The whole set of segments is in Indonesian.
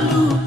Aku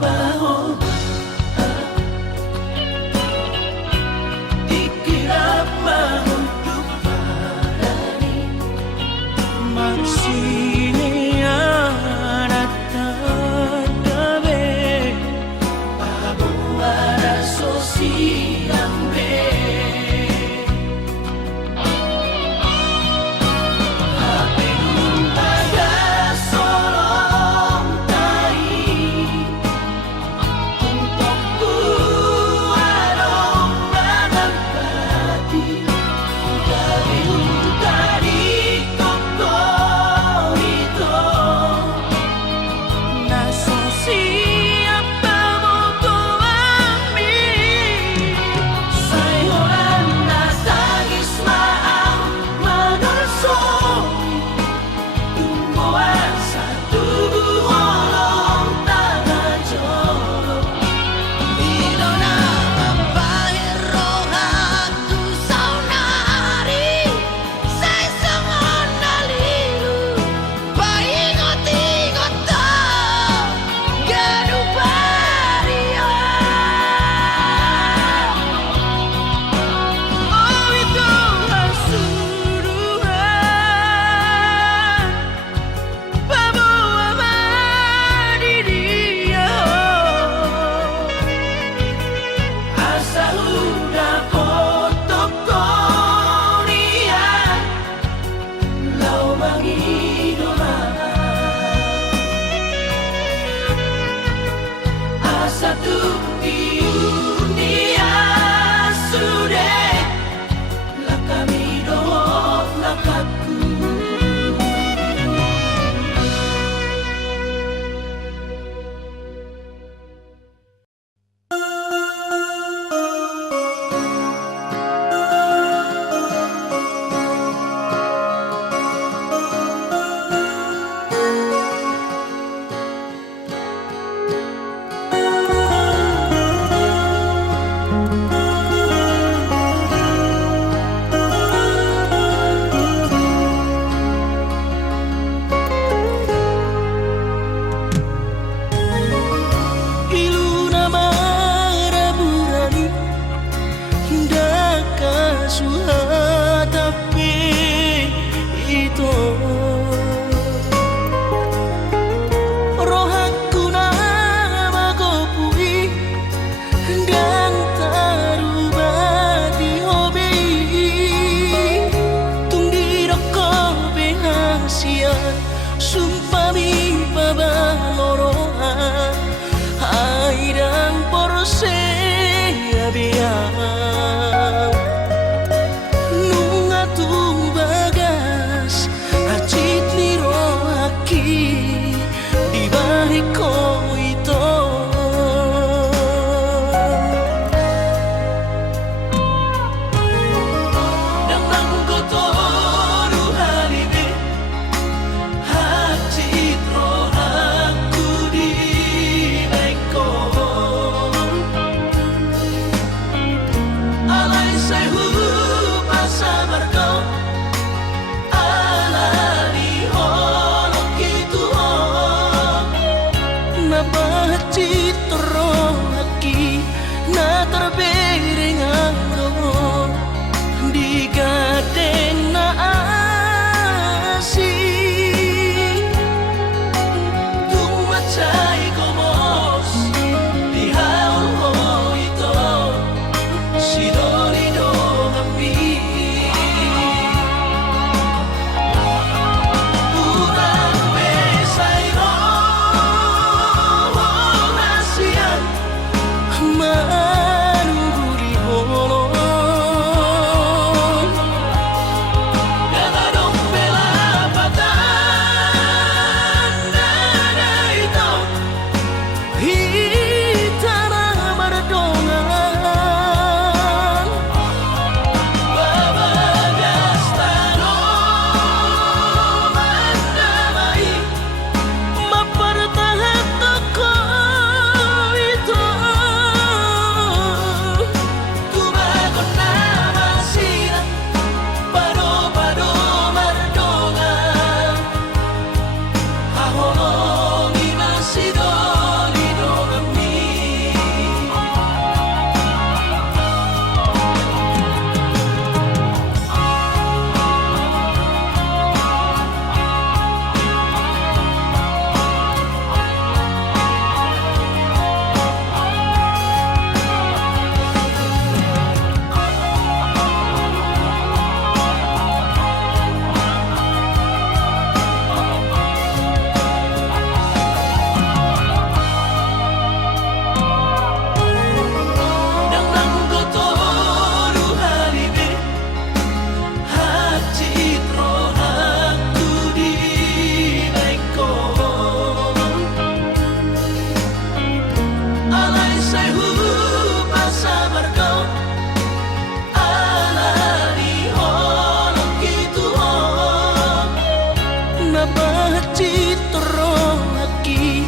napahachitro aquí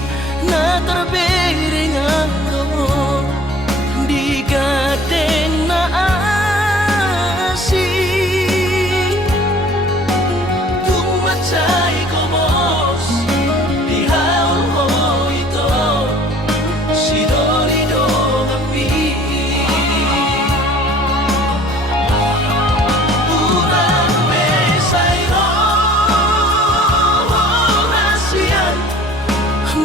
na terbering ako di gaten na asing tumacay komos di haul ho ito si Dorido kami urang mesayro nasian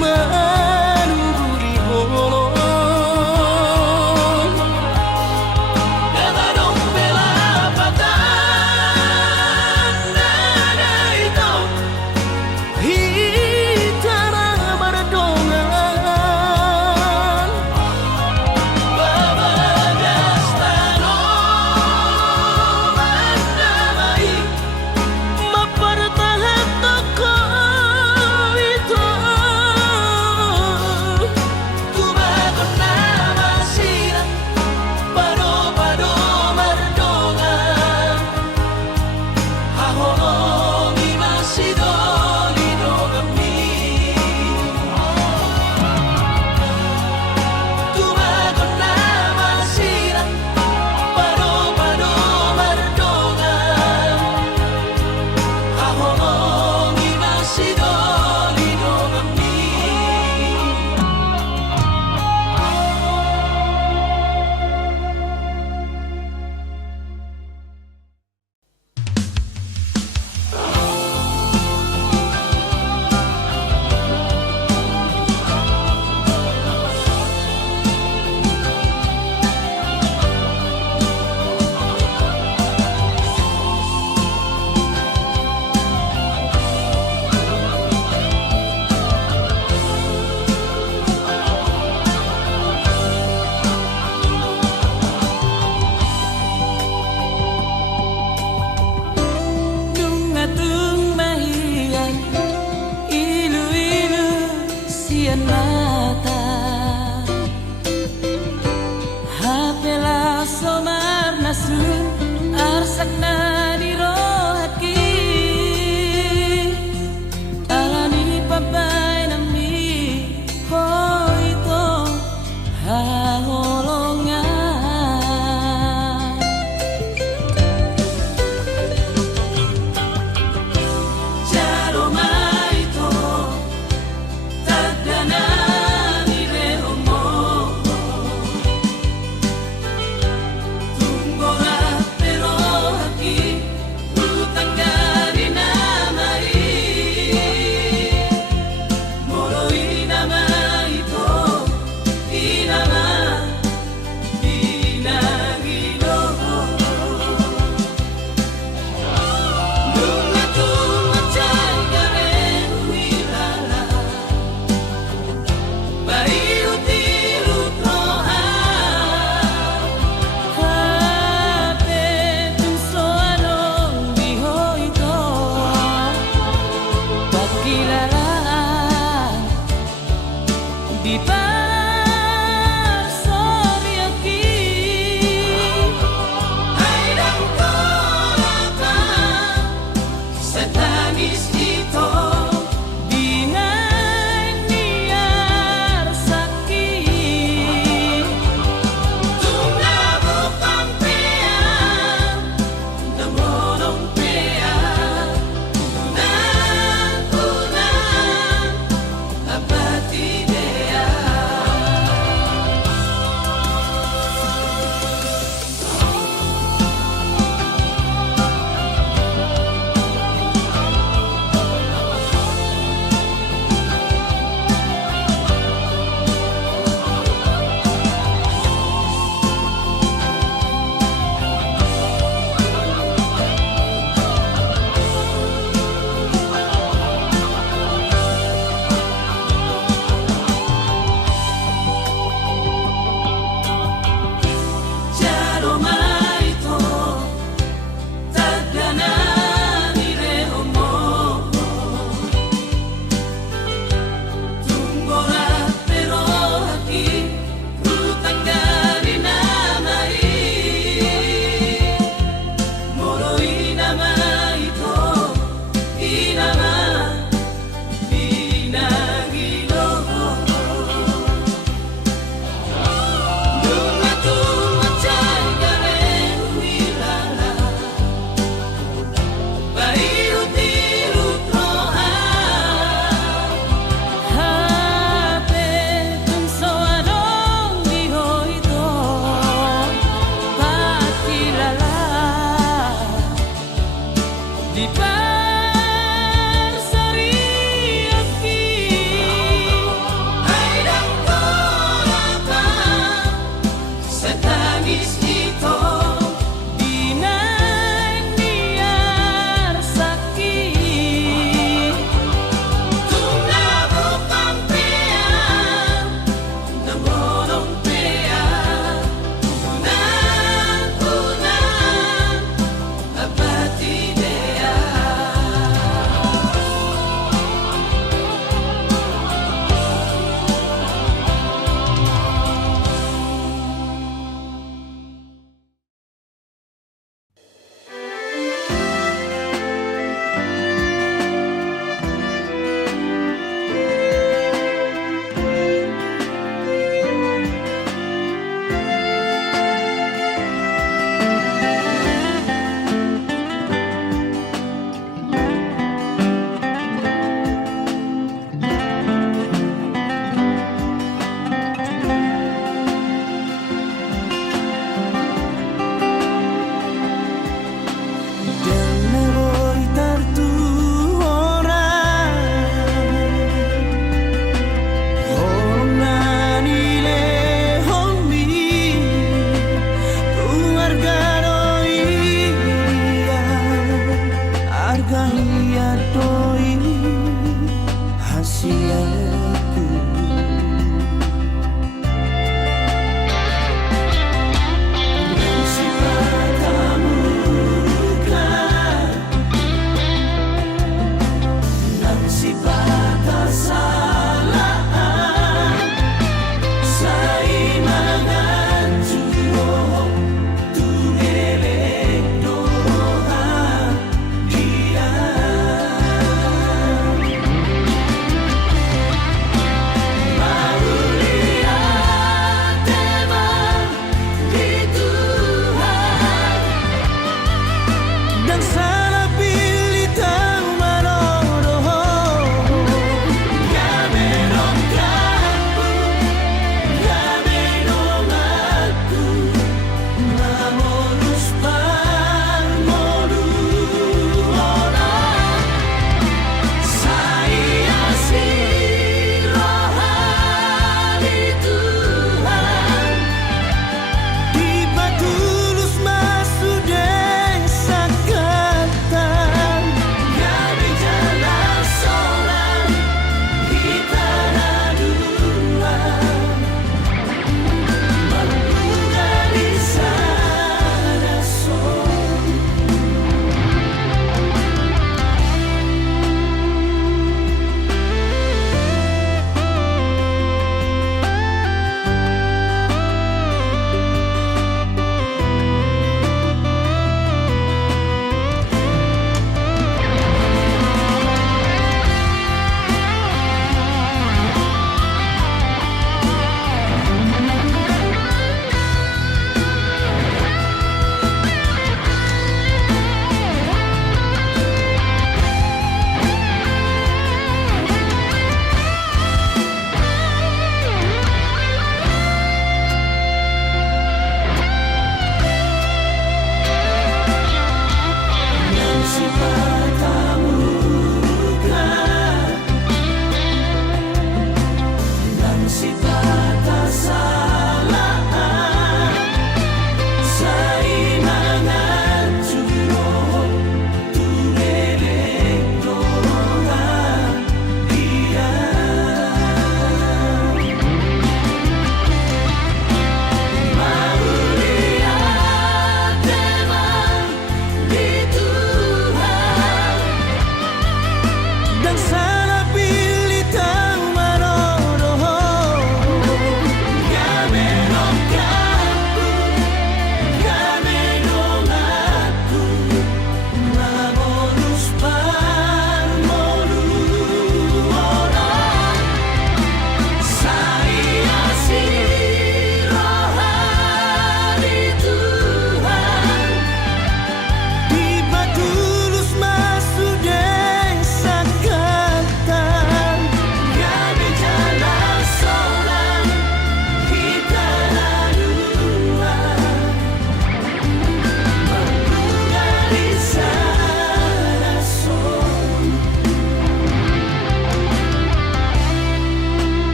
manunggu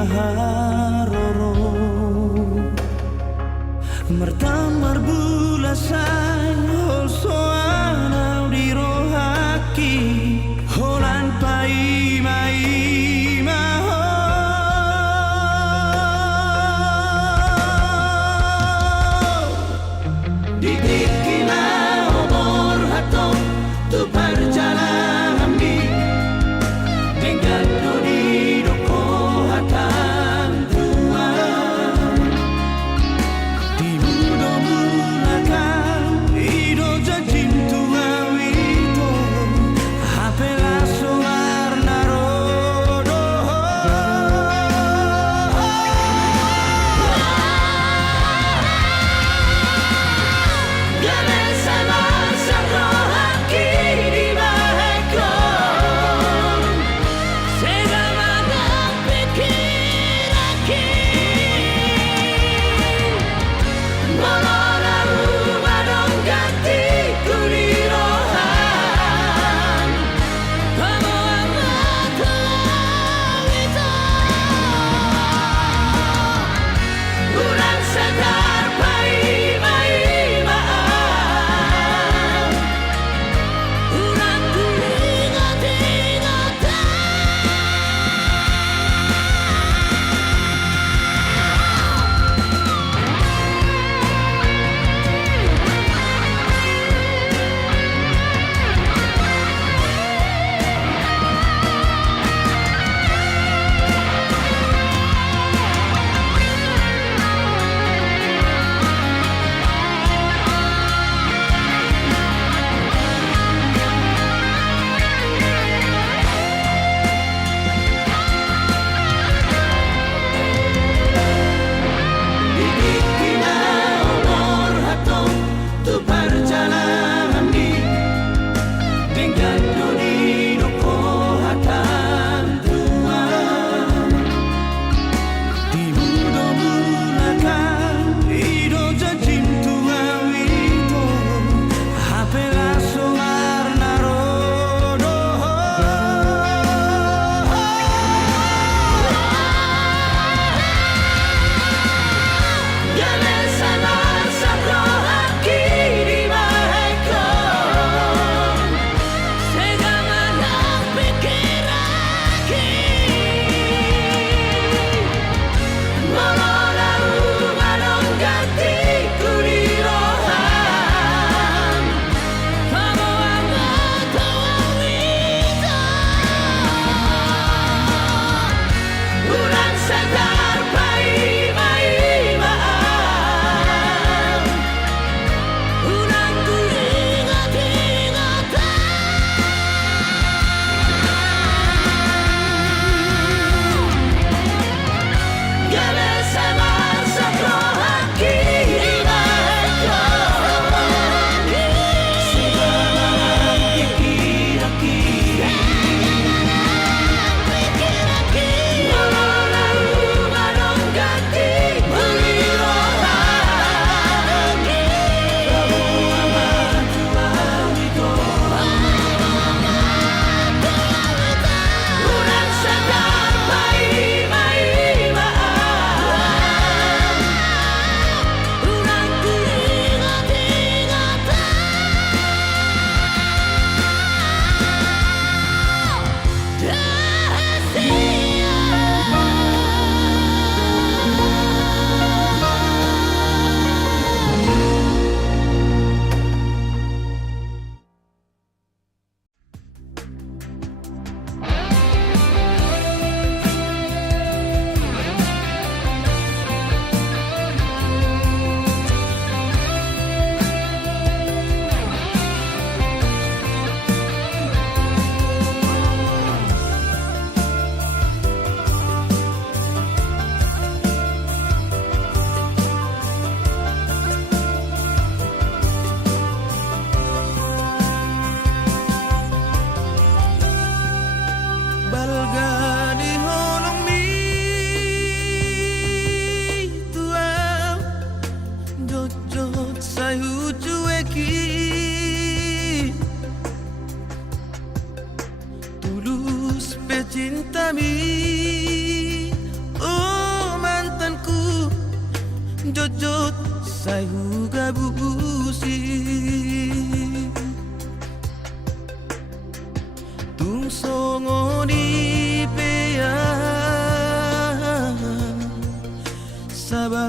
maharoro Martamar bulasan Holsoana di rohaki Holan paima ima ho Didikina umur hatong tu perjalanan di Dengan doni doko hatan tua Di mudo mulakan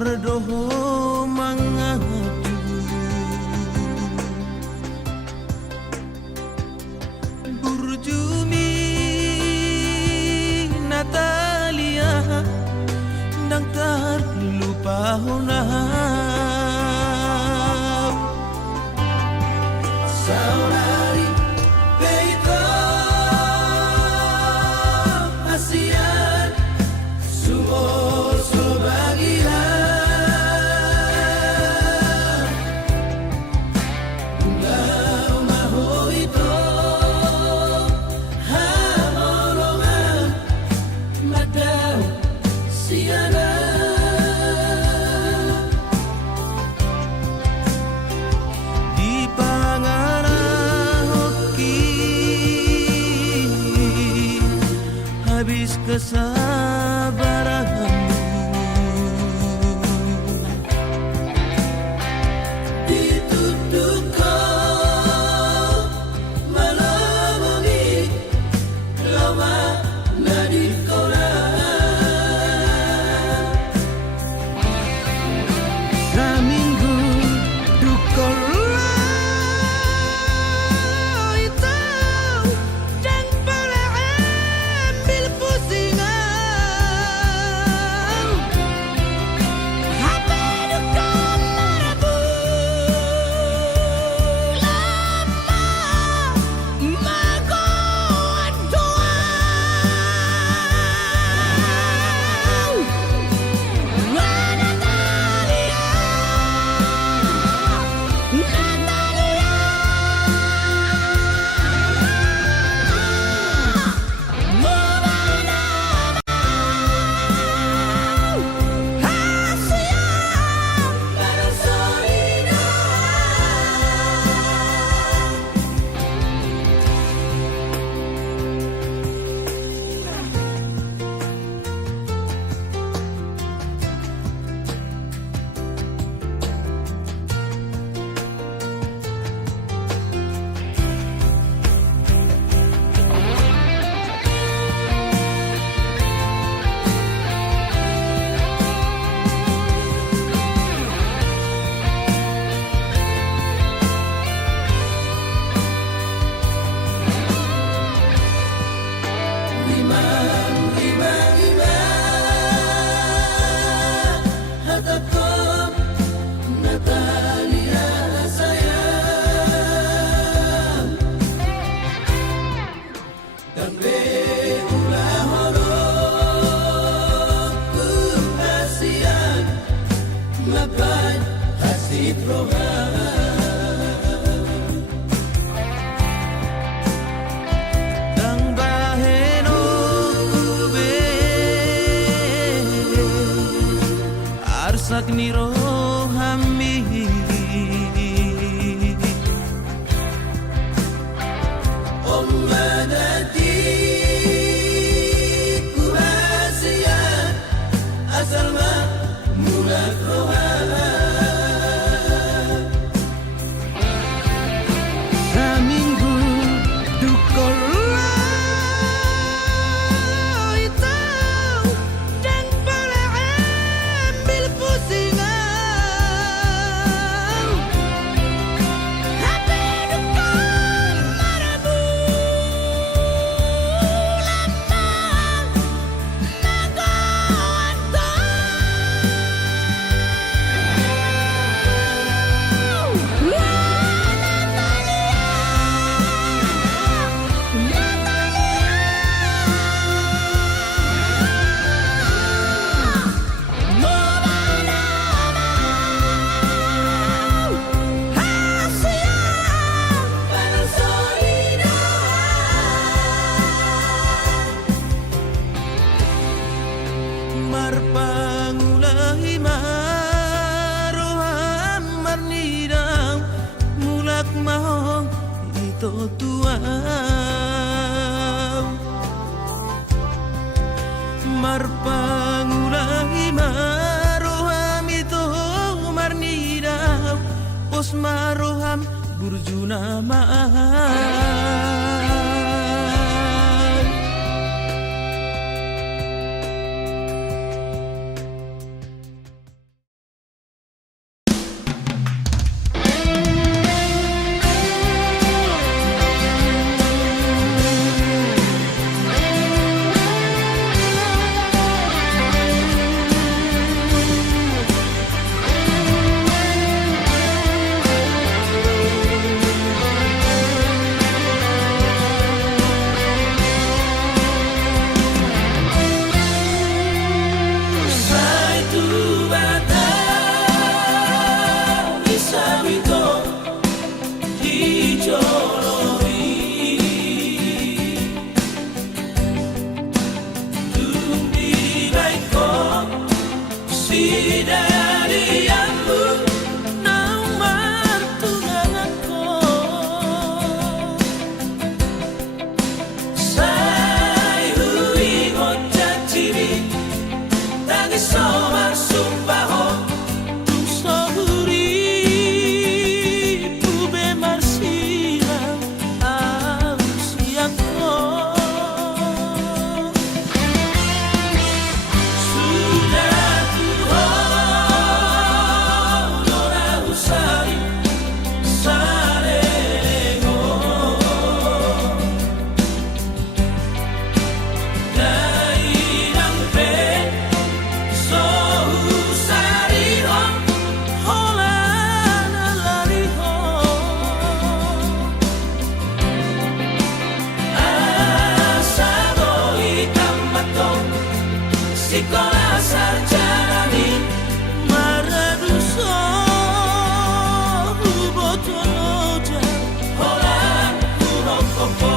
mardoho mangatu Burjumi Natalia nang terlupa honam Saudari Beito Asian Sumor Sobagilan Unggaw maho ito Hamolongan Madaw siana Di pangarahoki Habis kesabaranmu Dituduh kau melomongi Lama nadi koran Saminggu dukola itu Dan pula ambil pusingan Apa duka marabu Lama magoan doang Natalia Hatakom Natalia sayang Dan berulah horok Kehasian Makan hasil rohan Dang baheno kube Arsak niro hammi Om madadi kuhasian Asal ma mulak rohan Saminggu dukola itu Dan pula ambil pusingan Apa duka marabu Lama magoan Marpangulahi maroham marnidang mulak mahong ito tuaw Marpangulahi maroham ito marnidang Pos maroham burjuna maah sekolah sarjana ni maraduso botonoja hola urokopo.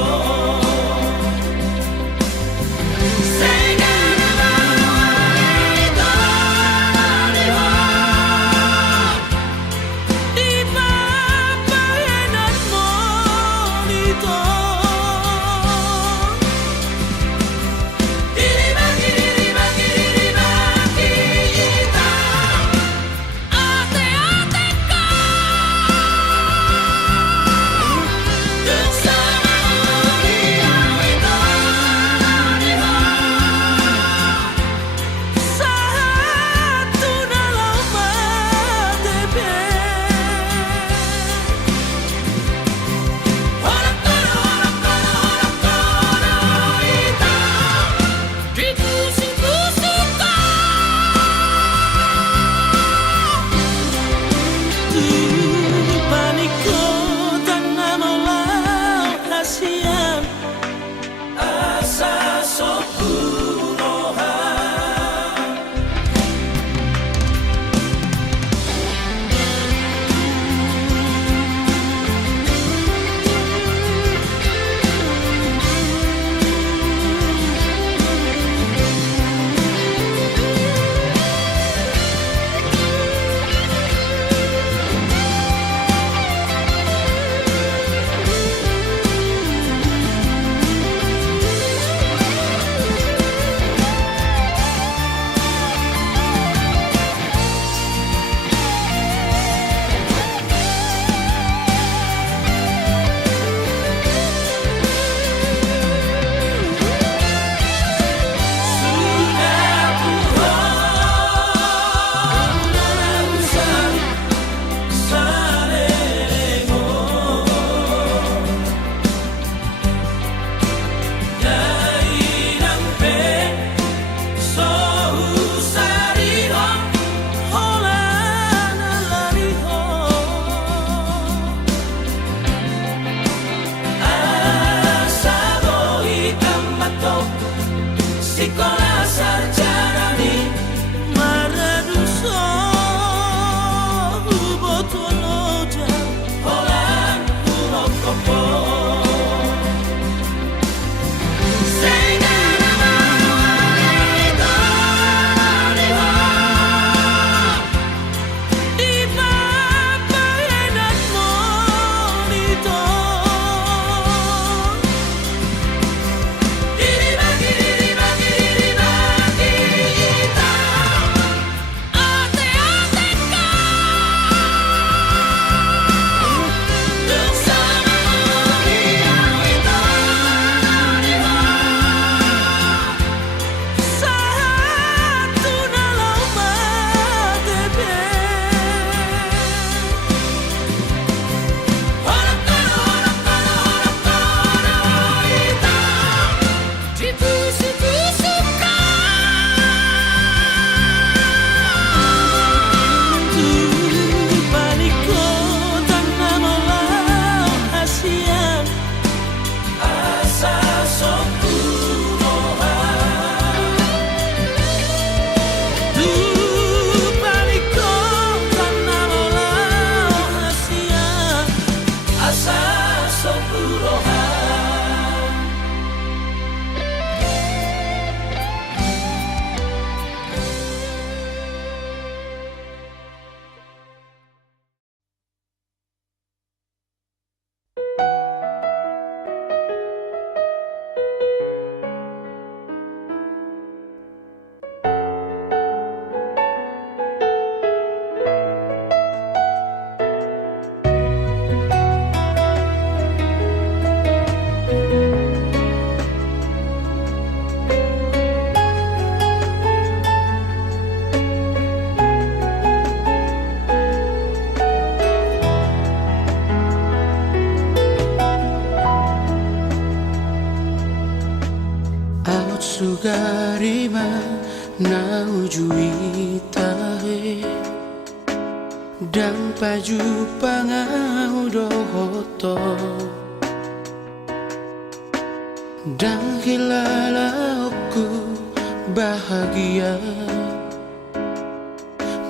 Sekolah sarjana ni maraduso botonoja hola urokopo. Sugarima na ujuitahe dan paju pangau dohoto dan hilala oku bahagia.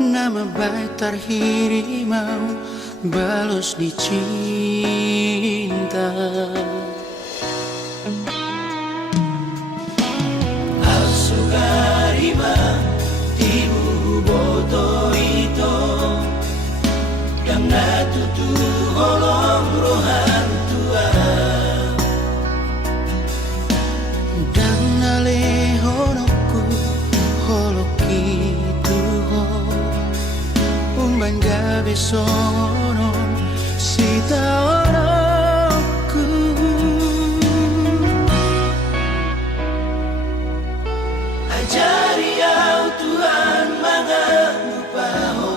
Nama baik terhiri mau balas di cinta. Asugarima tibu boto ito yang natutu holong rohan tua Dan alehonoku holoki tuho umban gabe sonon sita oroku. Ajari au Tuhan mangalupaho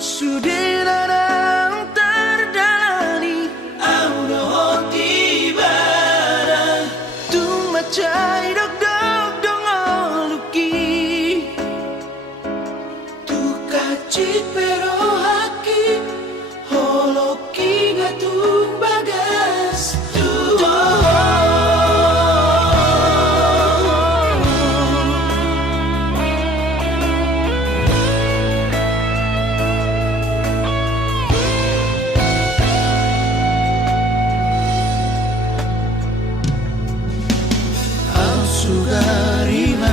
Sudirarang tardalani au rohoti bara tumacay dog dong oluki tukacit pero haki holoki gatung bagas Sugarima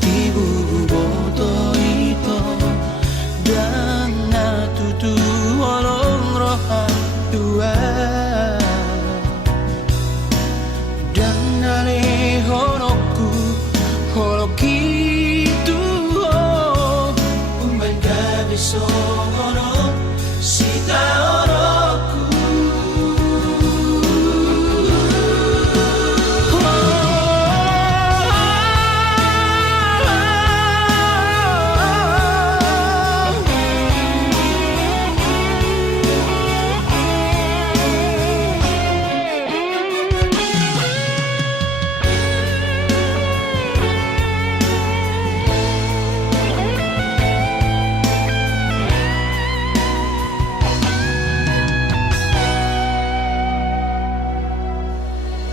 tibu boto ito dan natutu olong rohan dua dan alehonoku holoki tuho umban gabi songono sita oroku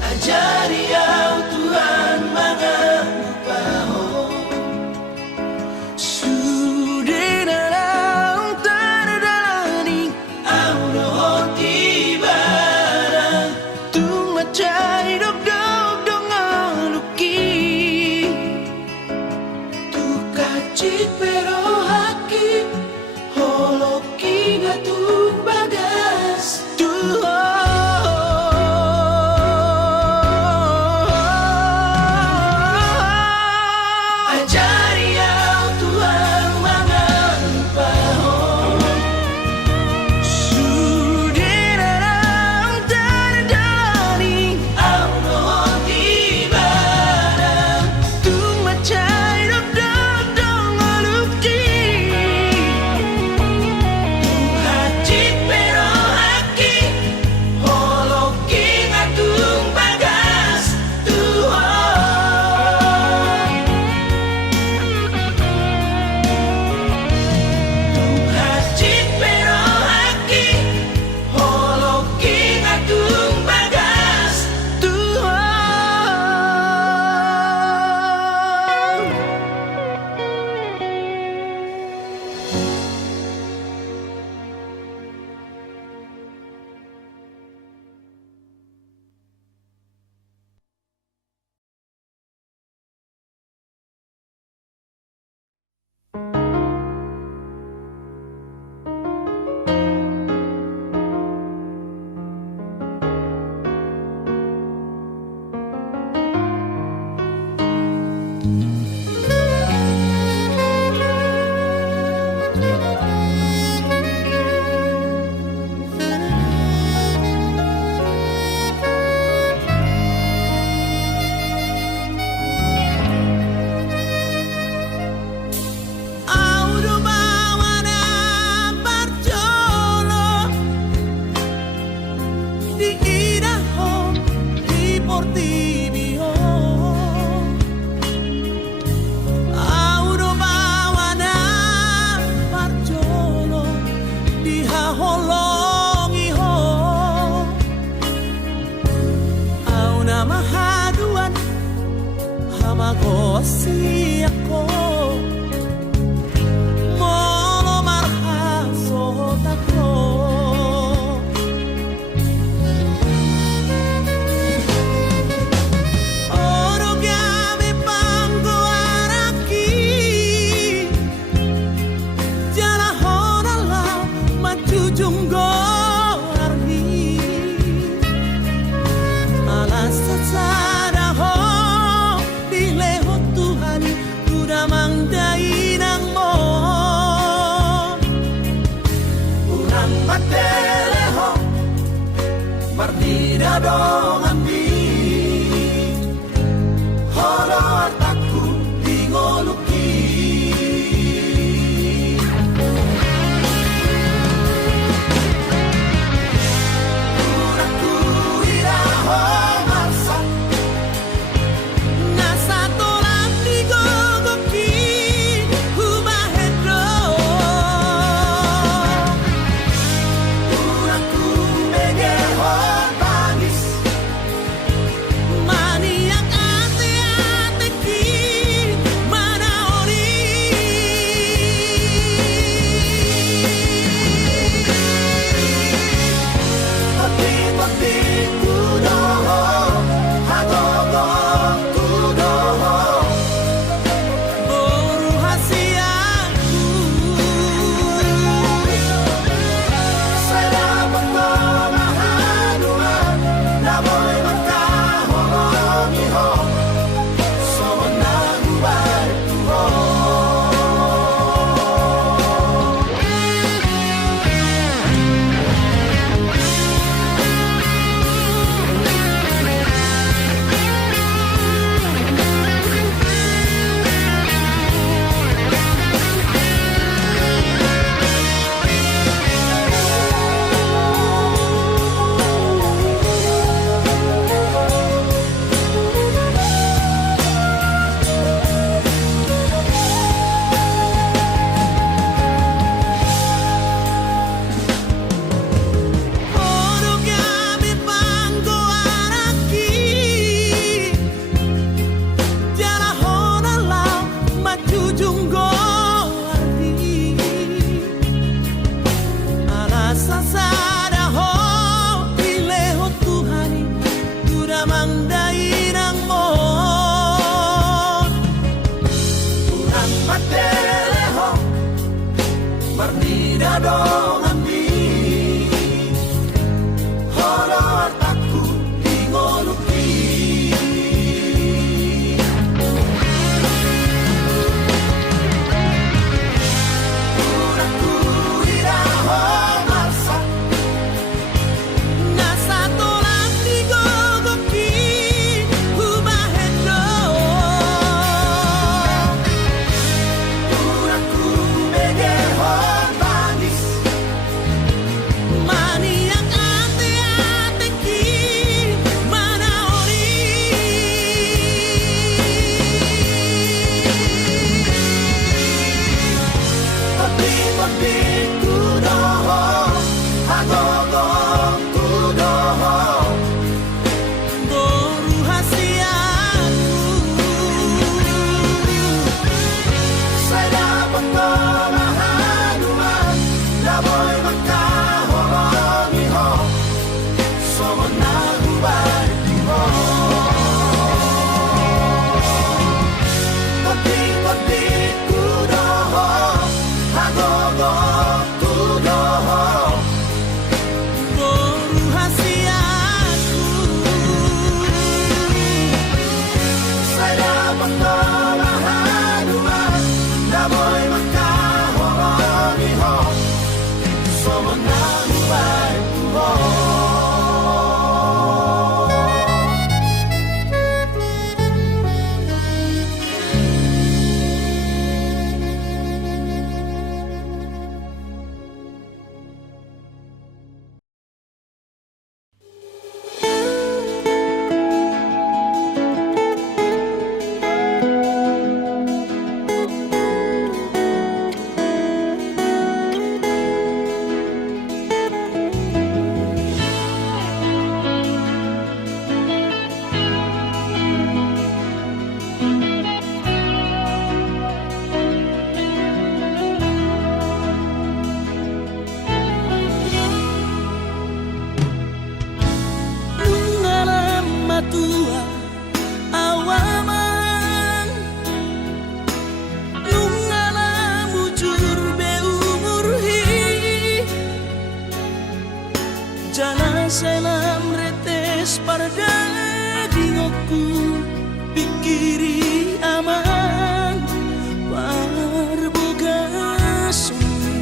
Ajari au Tuhan mangalupaho Sudirarang tardalani au rohoti bara tumacay dog dong oluki tukacit pero haki holoki gatung bagas tuho Ajari au Tuhan mangalupaho Sudirarang tardalani au rohoti bara tumacay dog dong oluki tukacit pero haki holoki gatung bagas tukacit pero haki holoki gatung bagas si ako Molo marhasot ako Oro gabi panggo araki Jala honala majujunggo arhi Alas sada ho dileho Tuhan udah mangdainang mo Urang mateleho Martida dong ambi Holo artaku dingoluki Urangku iraho marsak Nasa tolak digogoki humahedro Urangku megeho bangis Maniak ate-ateki mana ori Pati-pati kudoho Hagogo kudoho Boru hasiaku Saya penggomahanua Naboy magkahongiho So nagubar tuho Oro gabi panggo araki Jala honala majujunggo arhi Alasa sada ho dileho Tuhani udah mangdainang mo Urang mateleho Martida dong ambi Holo artaku dingoluki Urangku iraho marsak Nasa tolak digogoki humahedro Urangku megeho bangis Maniak ate-ateki mana ori Pati-pati kudoho Hagogo kudoho Boru hasiaku Saya penggomahanua Naboy magkahongiho So nagubar tuho Pati-pati kudoho Hagogo kudoho Boru hasiaku Saya penggomahanua Naboy magkahongiho So nagubar tuho parda dingoku pikiri aman parboga sumi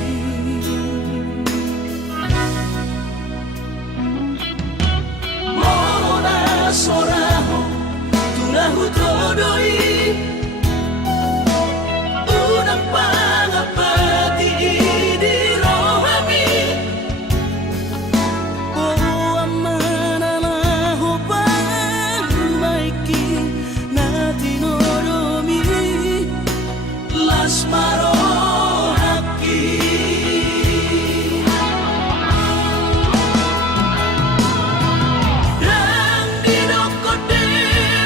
mona soraho tunahu todoi unang pangapati di rohami oh amana laho pangmaiki nati noromi las maro haki dan dinokode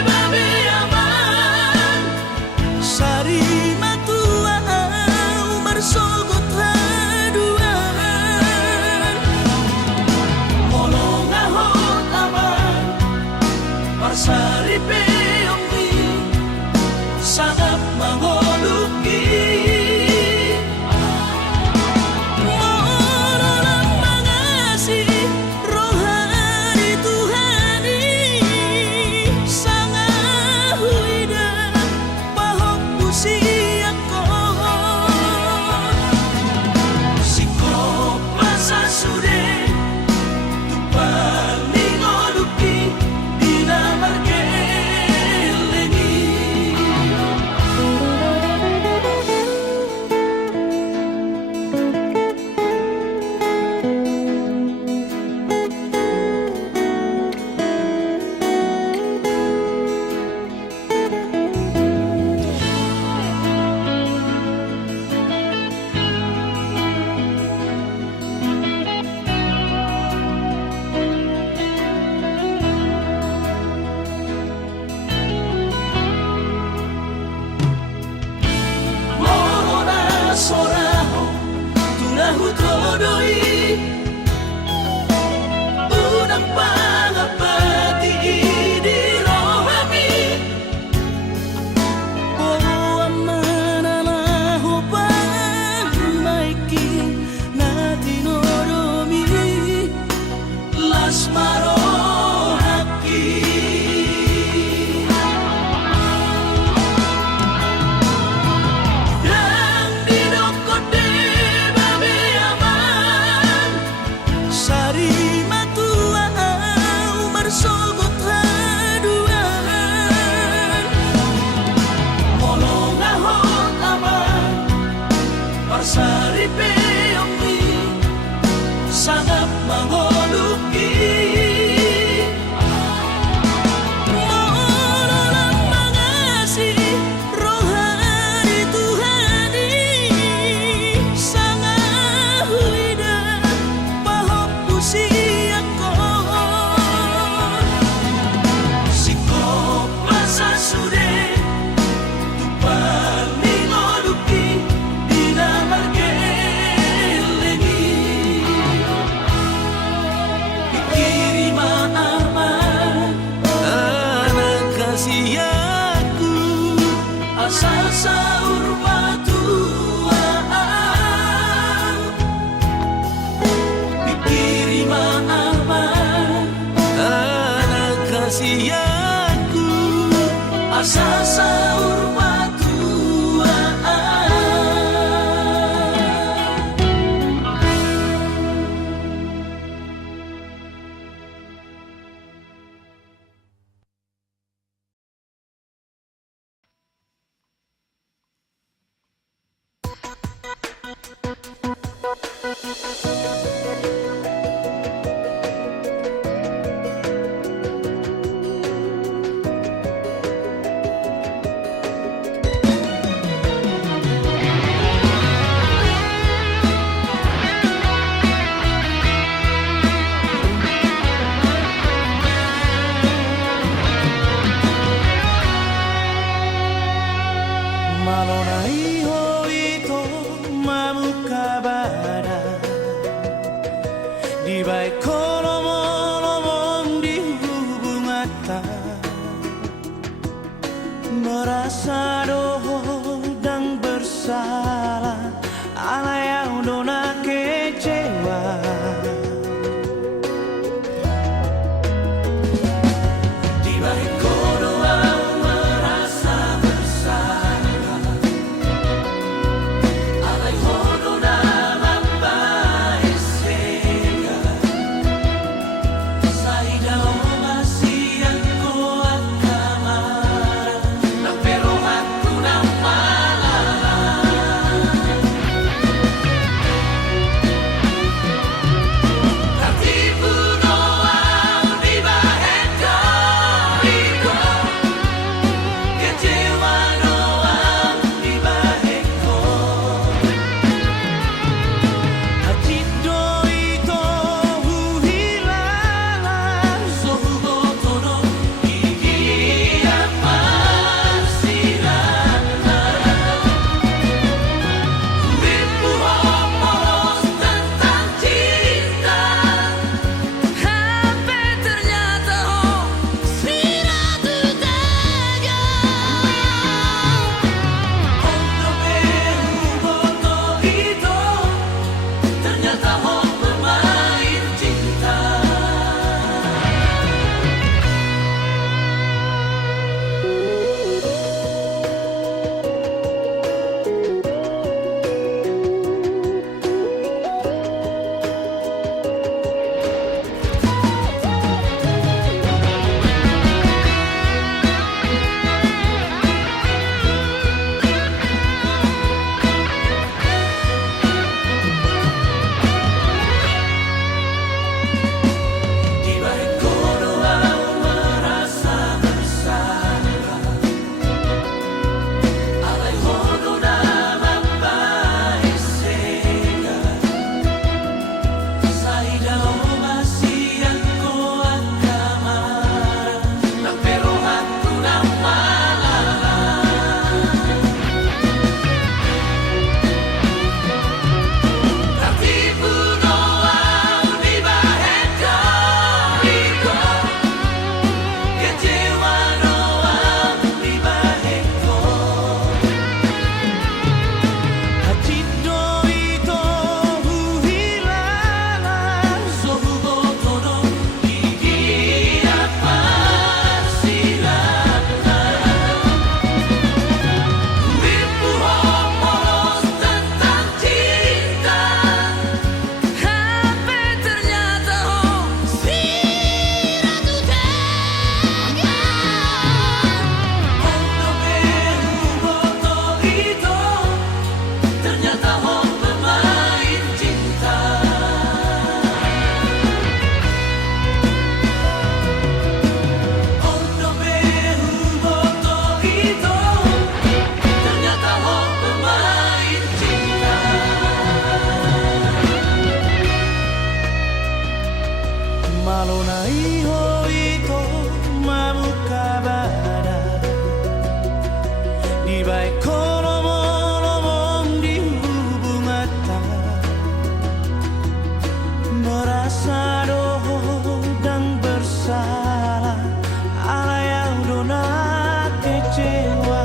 babe aman sari matua umar sogot haduan molong ahot aman marsari peongi sangat mangoluki morolang mangasi rohani Tuhani sangat huida pahok pusiako sikop masa sude tupan ningoluki dinamargeleni morona soraho tunahu todoi unang pangapati di rohami oh amana laho pangmaiki nati noromi las maro haki dan dinokode babe aman sari matua umar sogot haduan molong ahot aman marsari peongi sangat mangoluki morolang mangasi rohani Tuhani sangat huida pahok pusiako sikop masa sude tupan ningoluki dinamargeleni pikiri maaman anak kasihku asal saur matuaan pikiri maaman anak kasihku asal saur matuaan. ないほいとまぶかばらりばいこのものもんりうぶがたmerasa roh dan bersalah ala yang dona kecewa.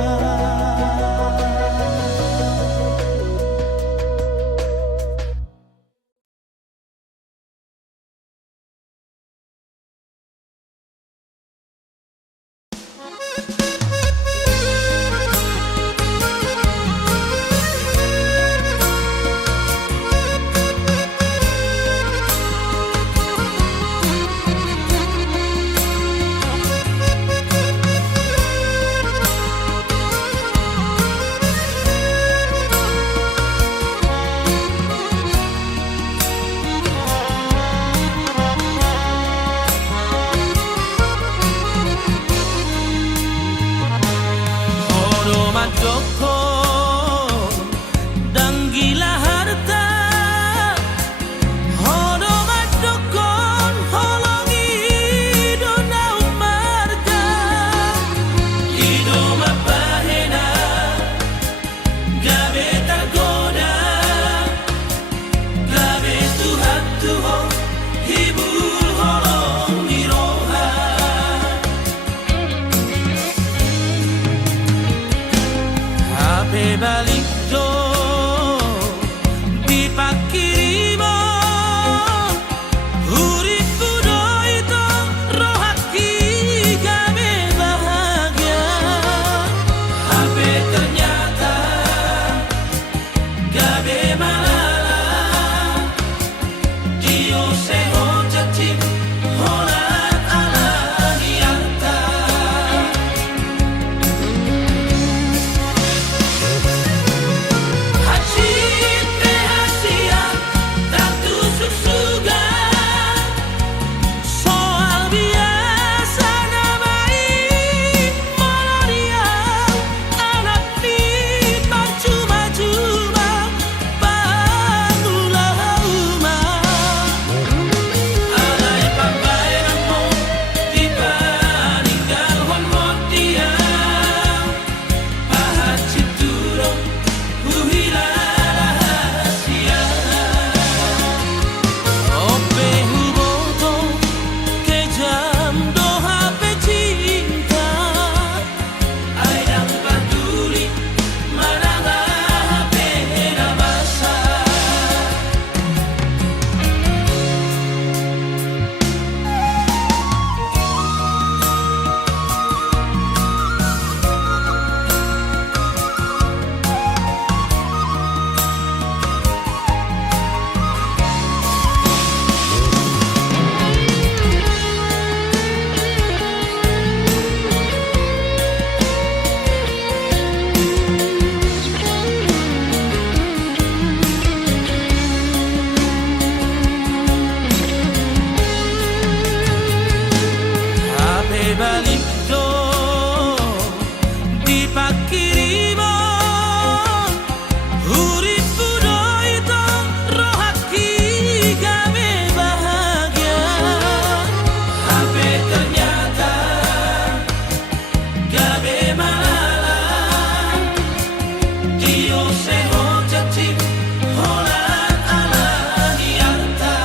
Balik do dipakiri mo urip do itu rohaki kami bahagia tapi ternyata gabe malala dio seho jatim holat ala niata Balik do dipakiri mo urip do itu rohaki kami bahagia tapi ternyata gabe malala dio seho jatim holat ala niata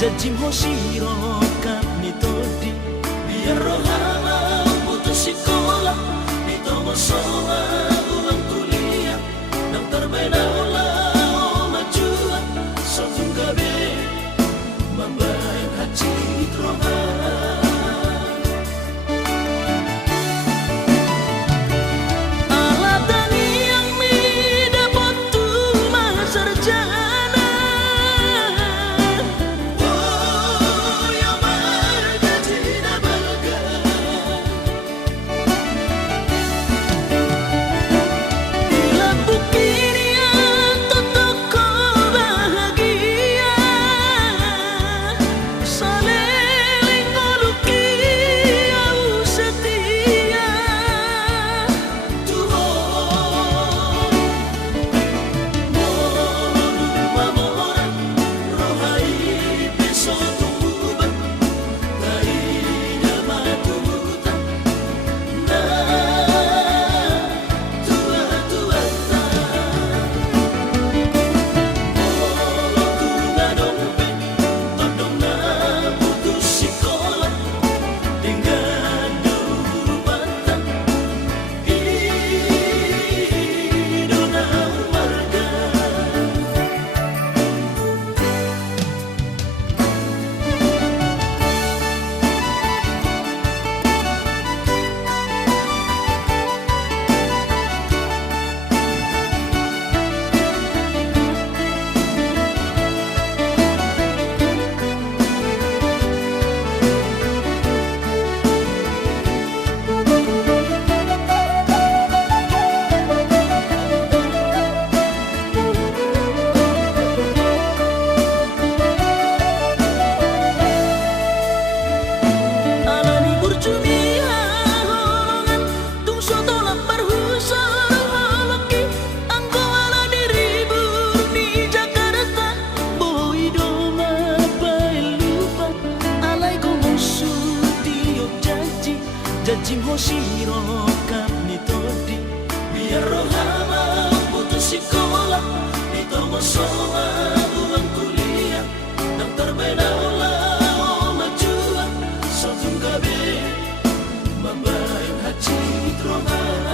jajim hoshiro kami todi biar rohana putus sekolah di tomo soa uang kuliah nang terbeda ulah majuan satu gabe membayar haji rohana. Jajim hoshiro kami todi biar rohana putus sekolah di tomo soa uang kuliah nang terbeda ulah majuan satu gabe membayar haji rohana.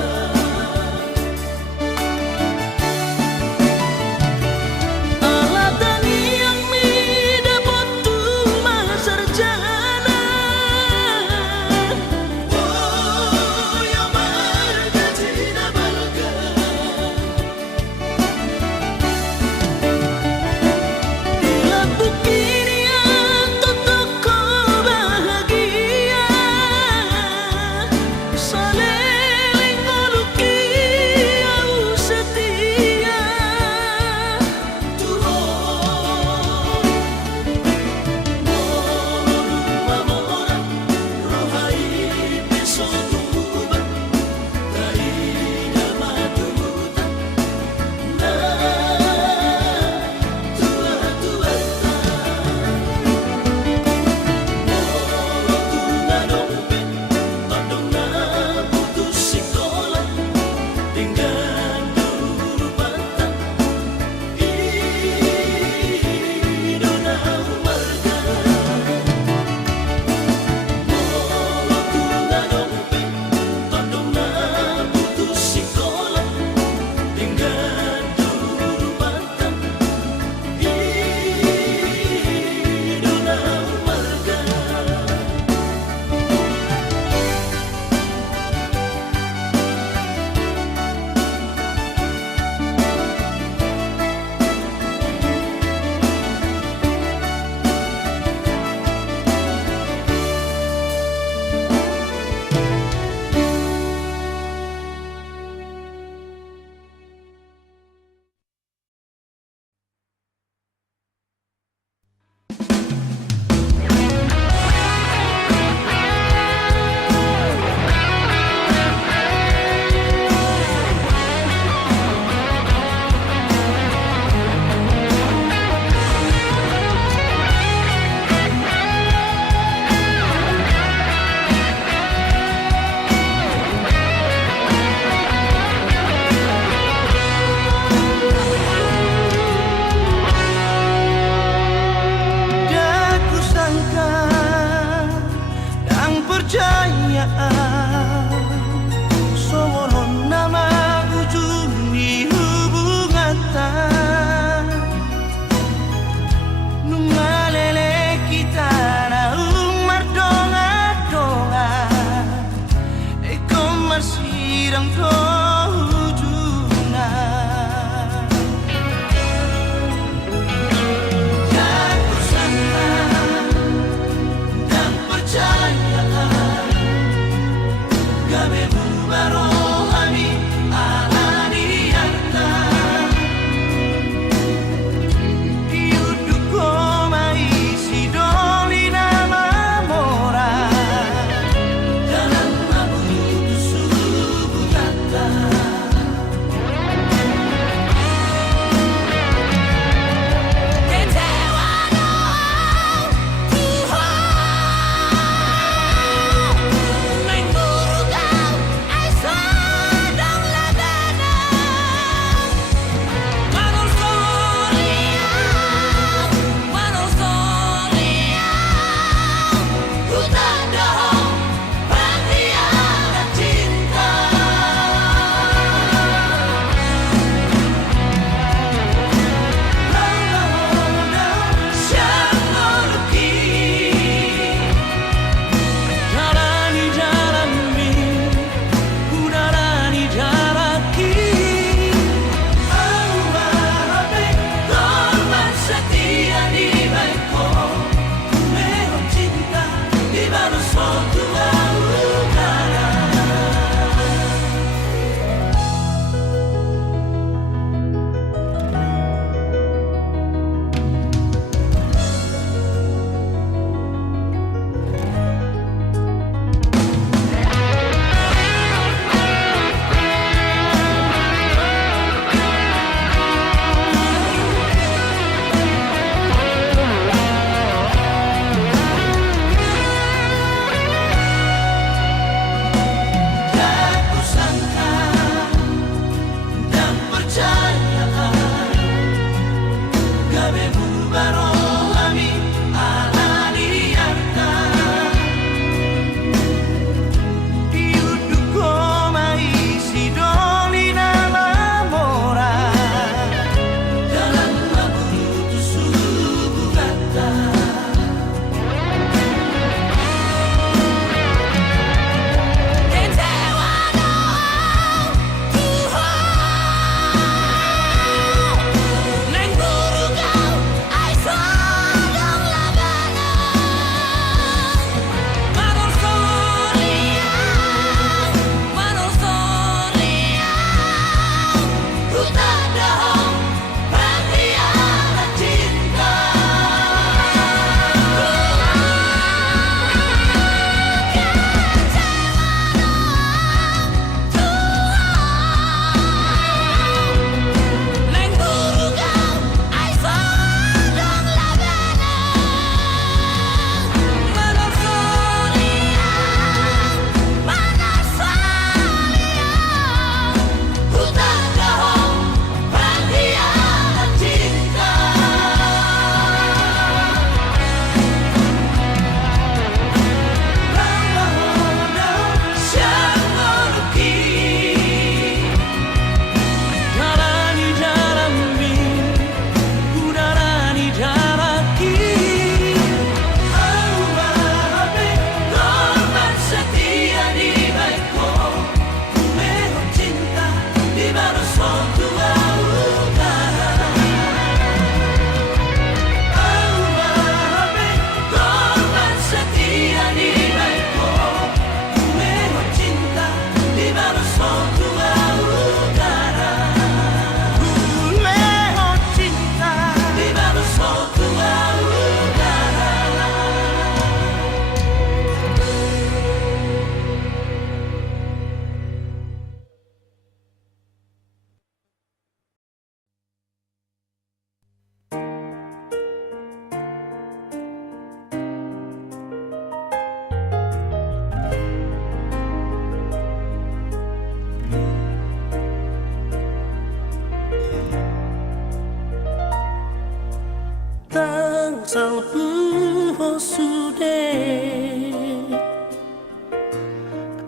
sude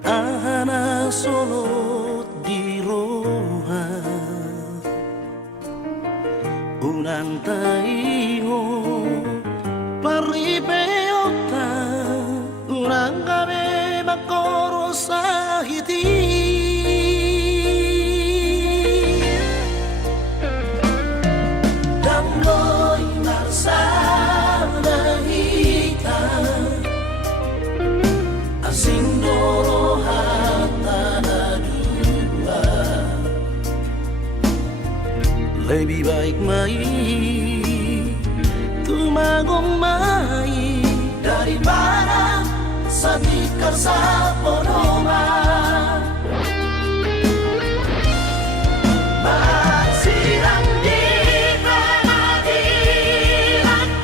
ana solo di roha unantaiho paripeota urangabe makoro sahiti damloi narsana hita asing doro hatana dua lebih baik mai tumagong mai daripada sadikar sa ponoma masirang di pengadilan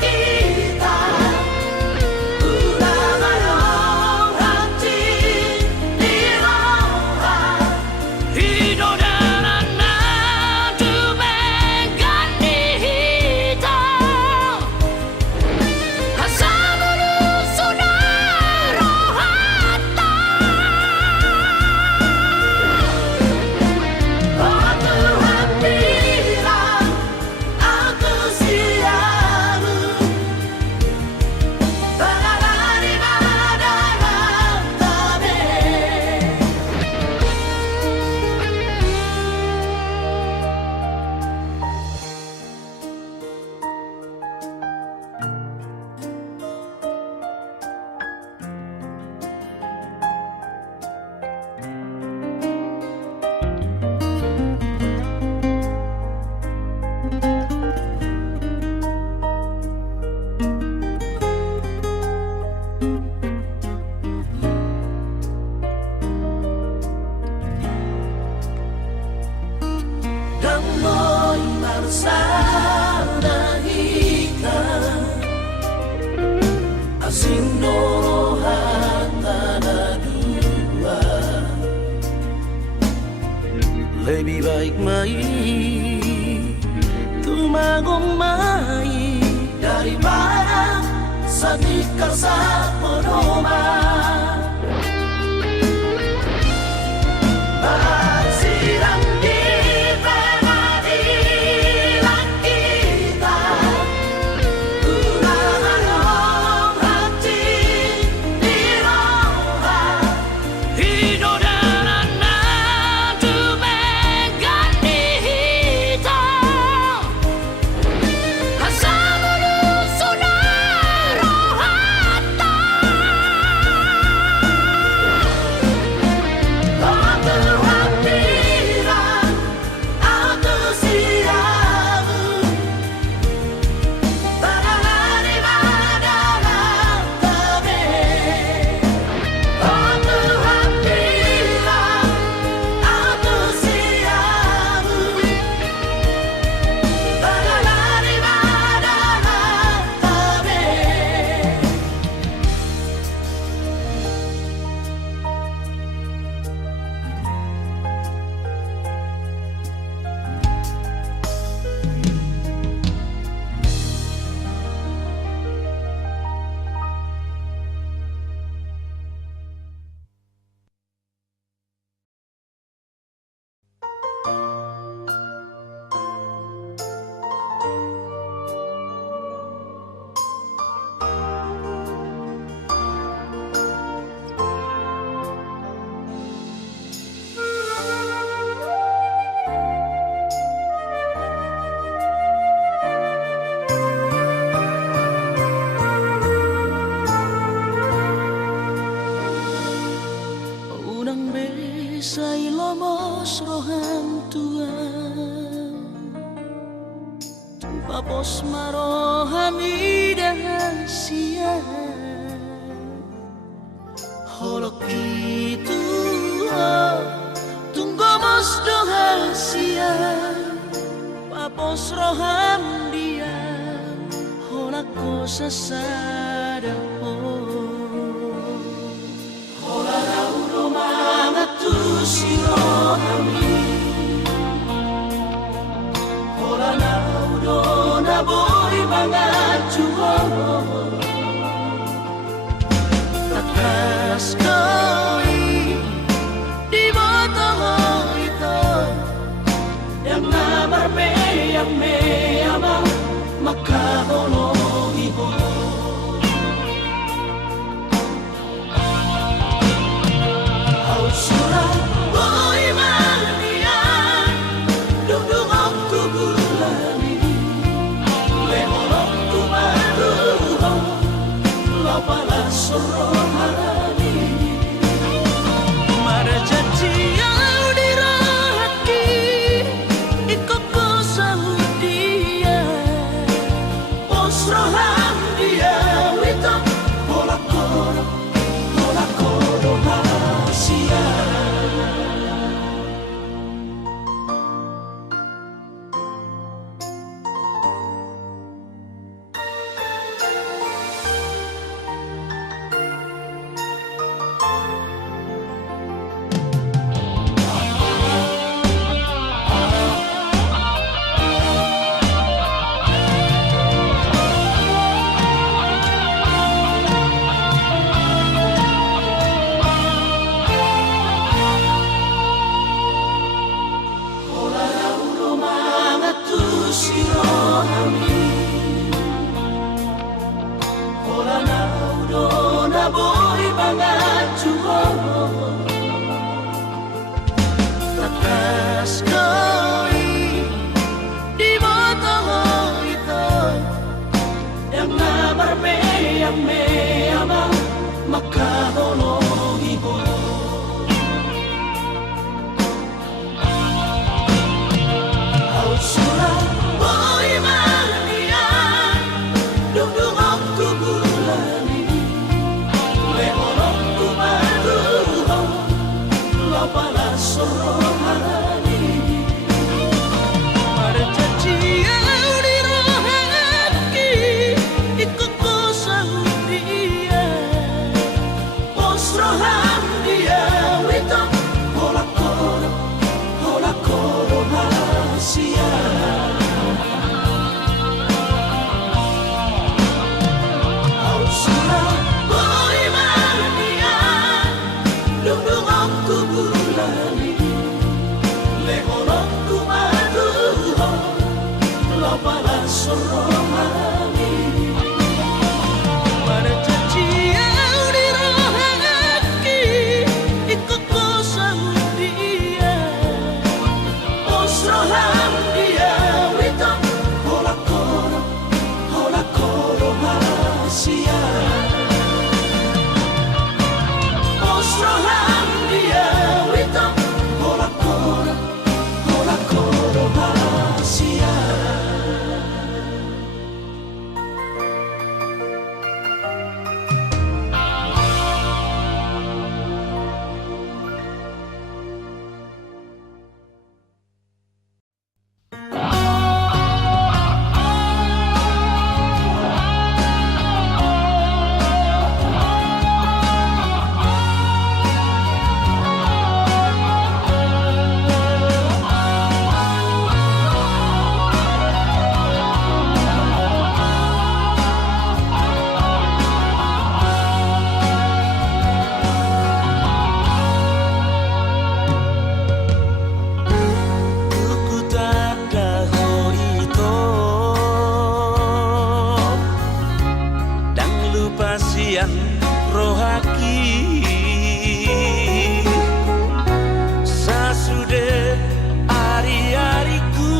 kita ulang-ulang hati di roha hidup dan nanti mengganti hitam hasamulu sudah rohata oh Tuhan bilang aku siamu barangkali ada tabe damloi narsana hika asing doro hatana dua lebih baik mai tumagong mai daripada sadikar sa ponoma masirang di pengadilan kita ulang-ulang hati di roha hidup dan nanti mengganti hitam hasamulu sudah rohata oh Tuhan bilang aku siamu barangkali ada tabe oh Tuhan bilang aku siamu barangkali ada tabe unang besay lomos rohan tuan papos marohan idahasia holok itu tunggu mos dohasia papos rohan dia holak ko sasada hola rauro mga tusiro amin hola na udo na boy mga chuho Tetas koi di bawah itu yang namar meyang maka hono ibu au surah boy mania duduk aku bulani lehorok tu madu lo pala sorohani mara janji au dirahaki ikoko saudia osrohan dia wita bola koro hasia boy banget cuho tetas koi di bawah itu yang namar meyang maka hono ibu au surah boy mania duduk aku bulani pala sorohani mara janji au dirahaki ikoko saudia osrohan dia wita hola koro hasia au surah boy mania duduk aku bulani lehorok tu madu lo pala sorohani mara janji au dirahaki ikoko saudia osrohan dia wita hola koro hasia osrohan dia wita hola koro hasia rohaki sasude ari-ariku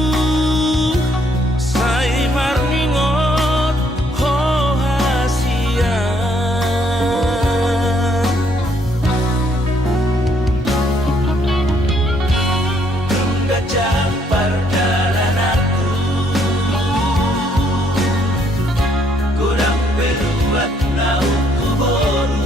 sai marningot hohasia tunda jampar jalananku kurang beruat nauk boros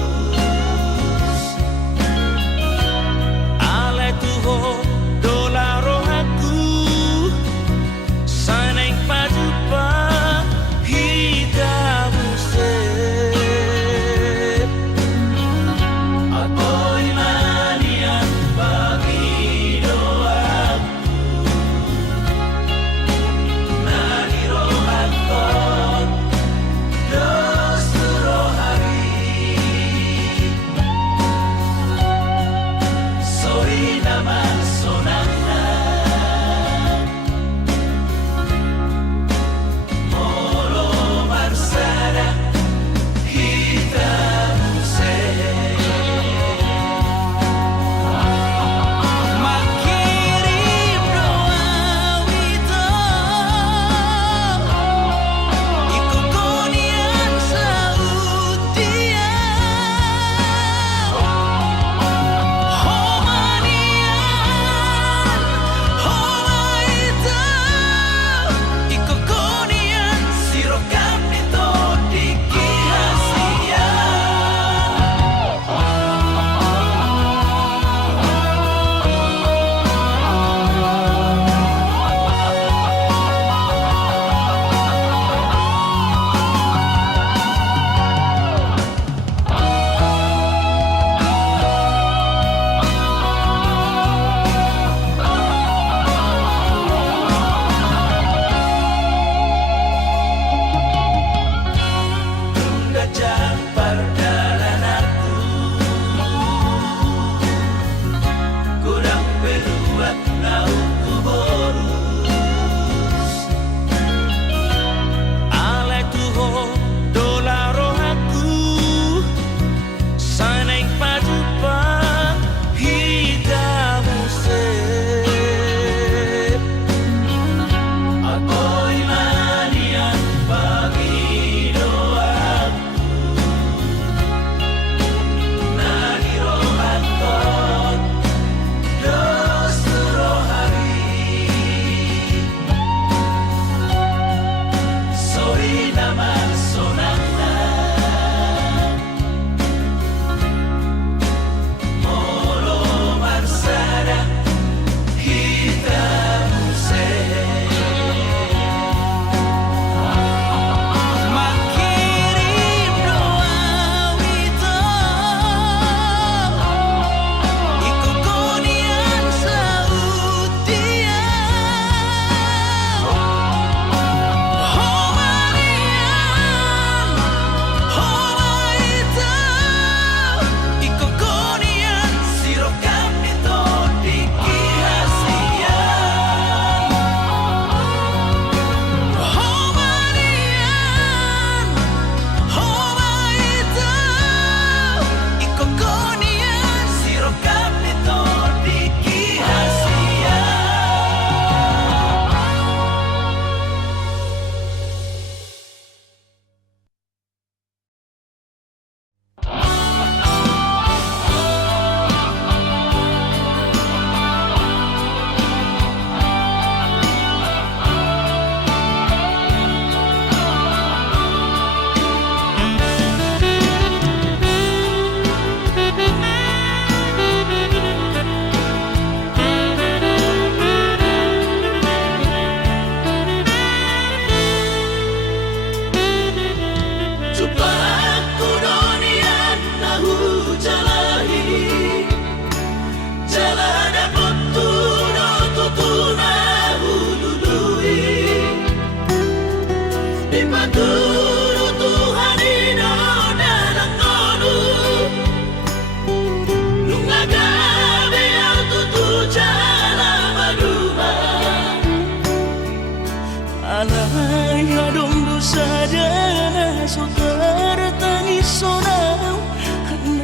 sonau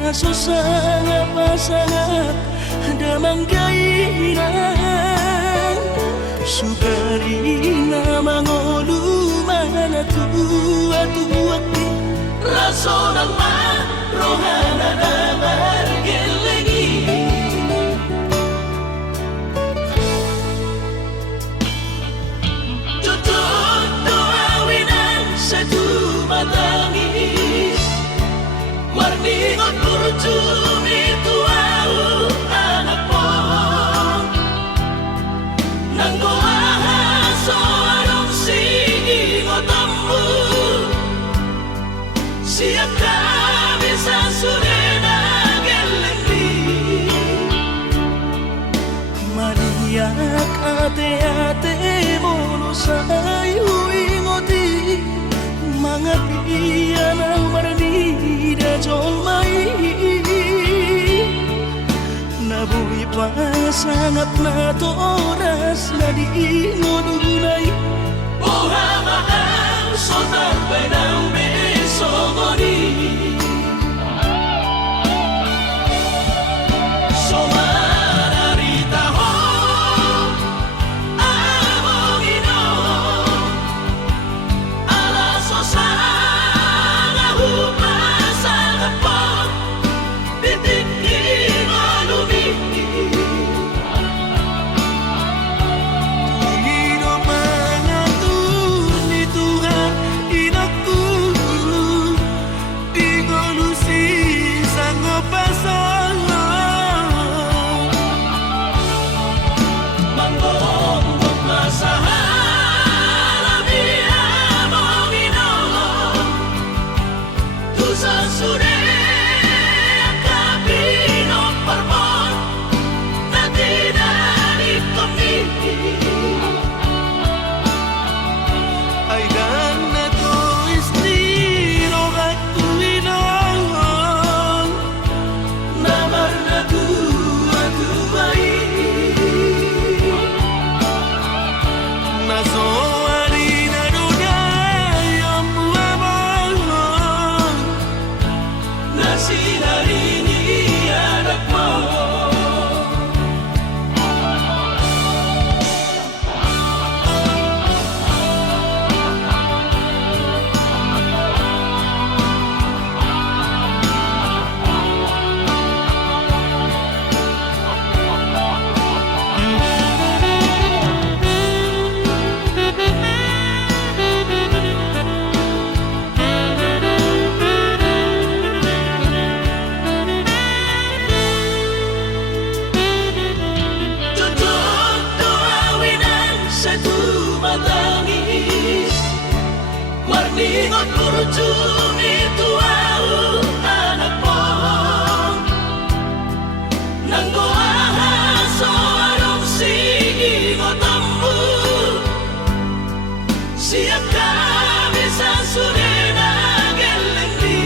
nasosanga pasangat damang gairang sugarina mangolu mana tua raso ng rohana na margelengi tutut doawinan sa tumatangis marningot kurjumi tuau anak mo nang goahaso anong singingotammu siap kami sa surena gelengdi maniak ate-ate mono sayu ingoti mga piyan ang maranida jolmai nabuhi pa sangat na to oras na di ngununay buhama ang sotan pa'y ng besomoni somararita ho among ino alaso sa nga humasa nga po titikin o lumiti tungino mga tuni Tuhan inaku di ngolusi sango pasolo manggong masahala biya mong inolo tu sa sure akapino parmon na tinanip komiti ay dan na to istiro at tuwinong namar na tuwa-tuway naso harina dunay ang buwamon na sinarini anak mo tutut doawinan sa tumatangis marningot kurjumi tuau anak mo nang goahaso anong singingotammu siap kami sa surena gelengdi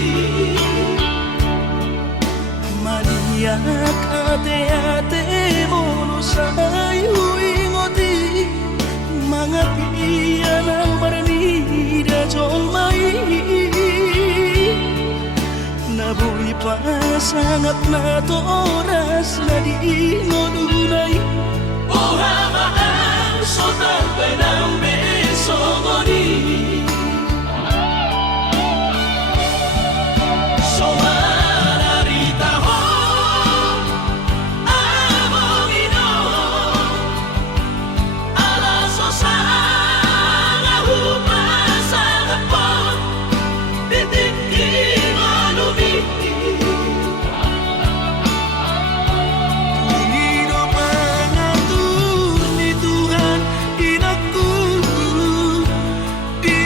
maniak ate-ate mono sayu ingoti mga piyan ang maranida jolmai nabuhi pa sangat na to oras na di ngununay buhama ang sotan pa'y ng besomoni somararita ho among ino alaso sa nga humasa nga po titikin o lumiti tungino mga tuni Tuhan inaku di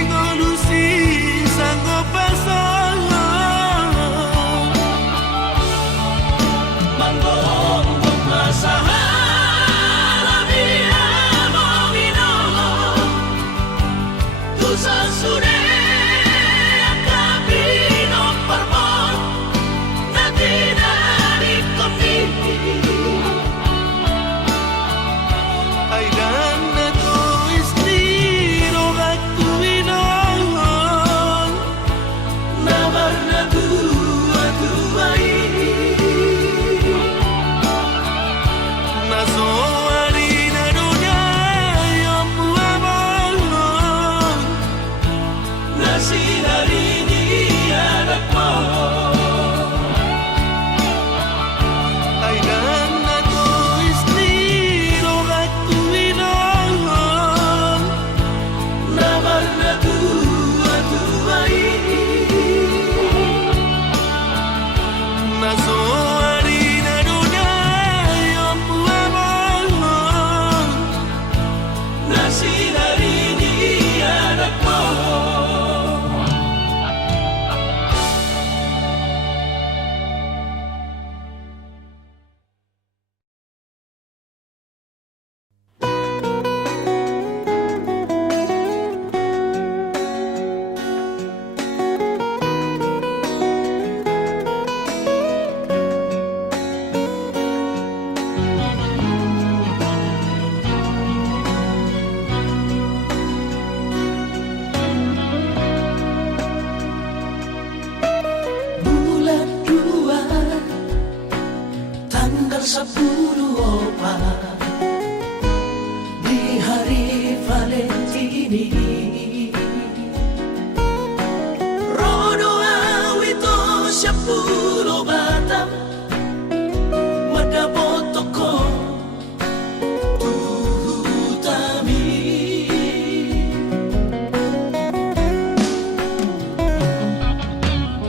ke-10 di hari Valentini. Rodo awito 10 batang madapotoko tuhutami.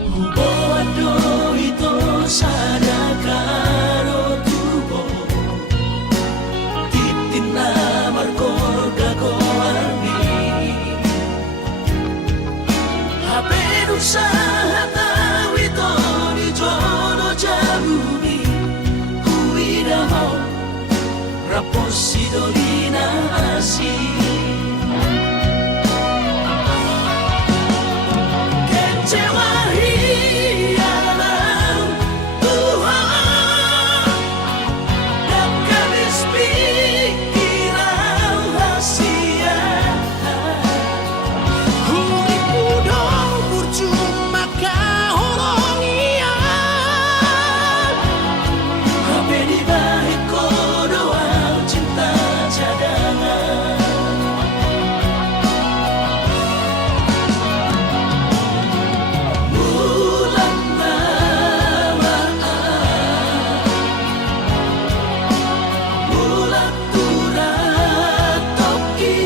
Hubo ado ito sada karo tubo titin na markor gagoarni haperu sa hatawi to ni jono jabuni kuidaho raposi dolina asi kecewa hialam Tuhan dan kabis pikiran rahasia huri kudo percuma kahoronian hape di balik kodoa cinta cadangan bulan bulan turat toki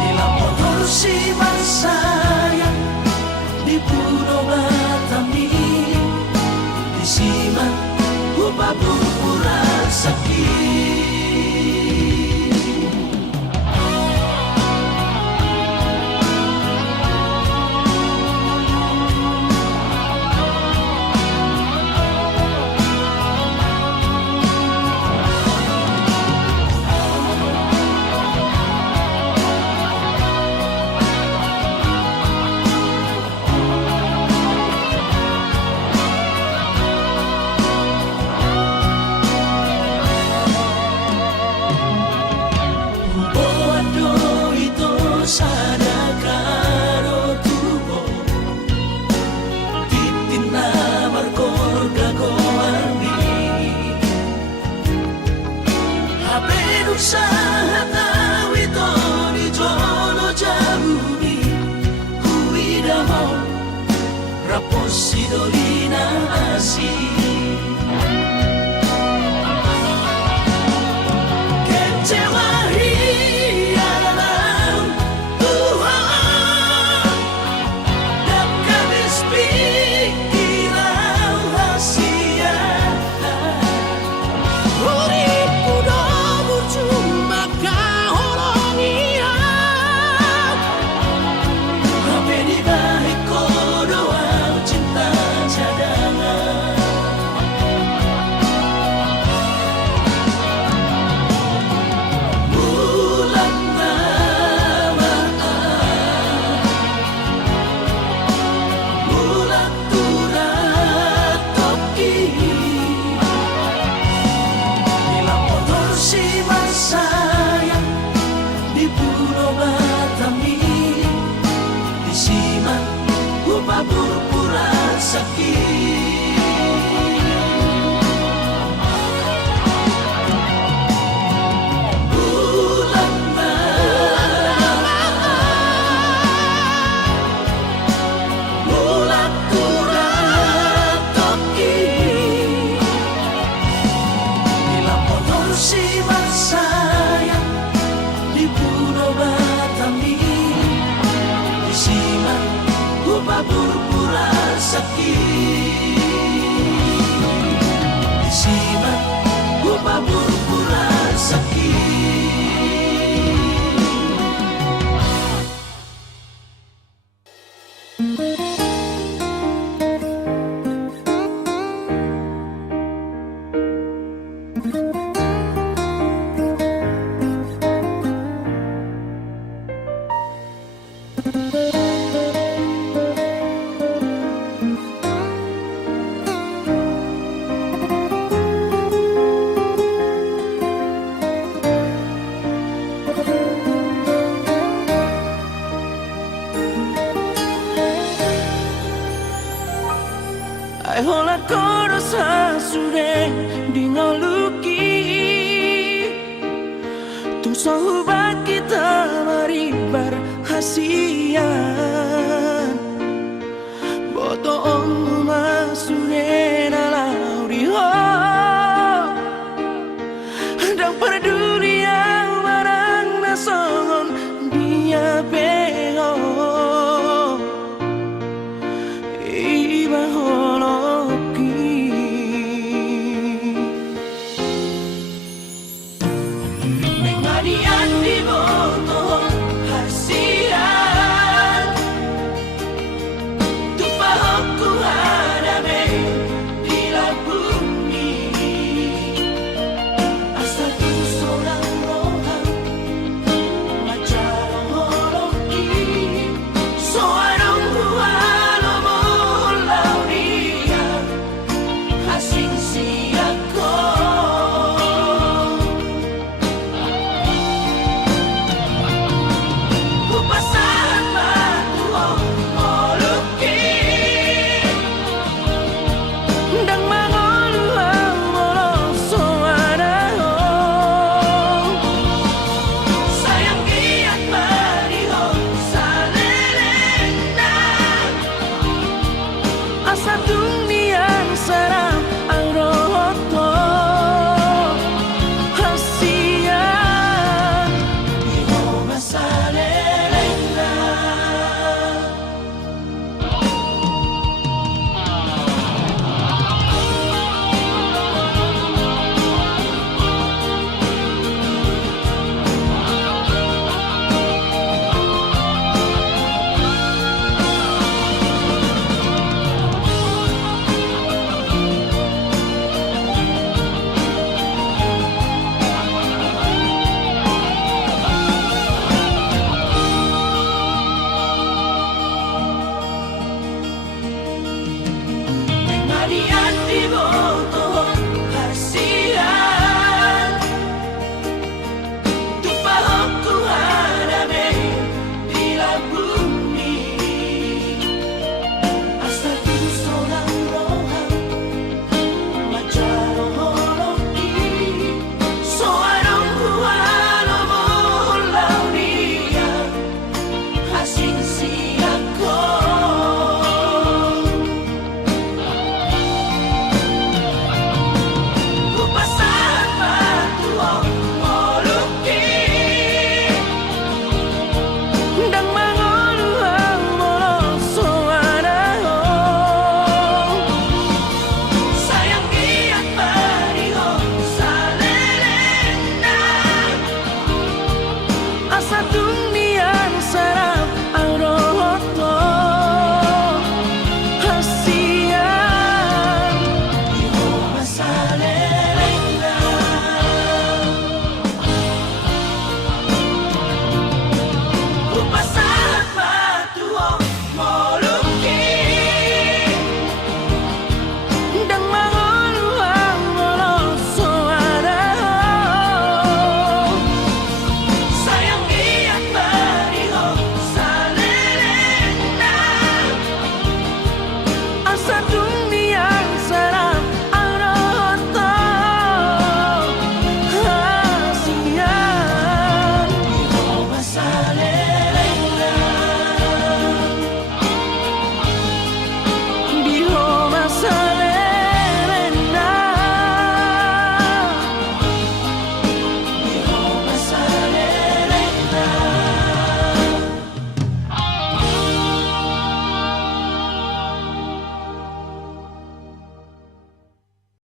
dilapor si sayang di Pulau Batami di Siman Huba Purpura sakit. Bodo itu sada karo tubo titin na markor gagoarni haperu sa hatawi to ni jono jabuni kuidaho raposi dolina asi kecewa hialam Tuhan dan kabis pikiran rahasia urip kudo percuma kahoronian hape di balik kodoa cinta cadangan bulan bulan turat toki dilapor si sayang di Pulau Batami di Siman Huba Purpura sakit. Bulan bulan turat toki dilapor si sayang di Pulau Batami di Siman Huba Purpura sakit. Di Siman Huba Purpura sakit. Ai hola koro sa sure dingo luki Tung so hubat kita maribar hasi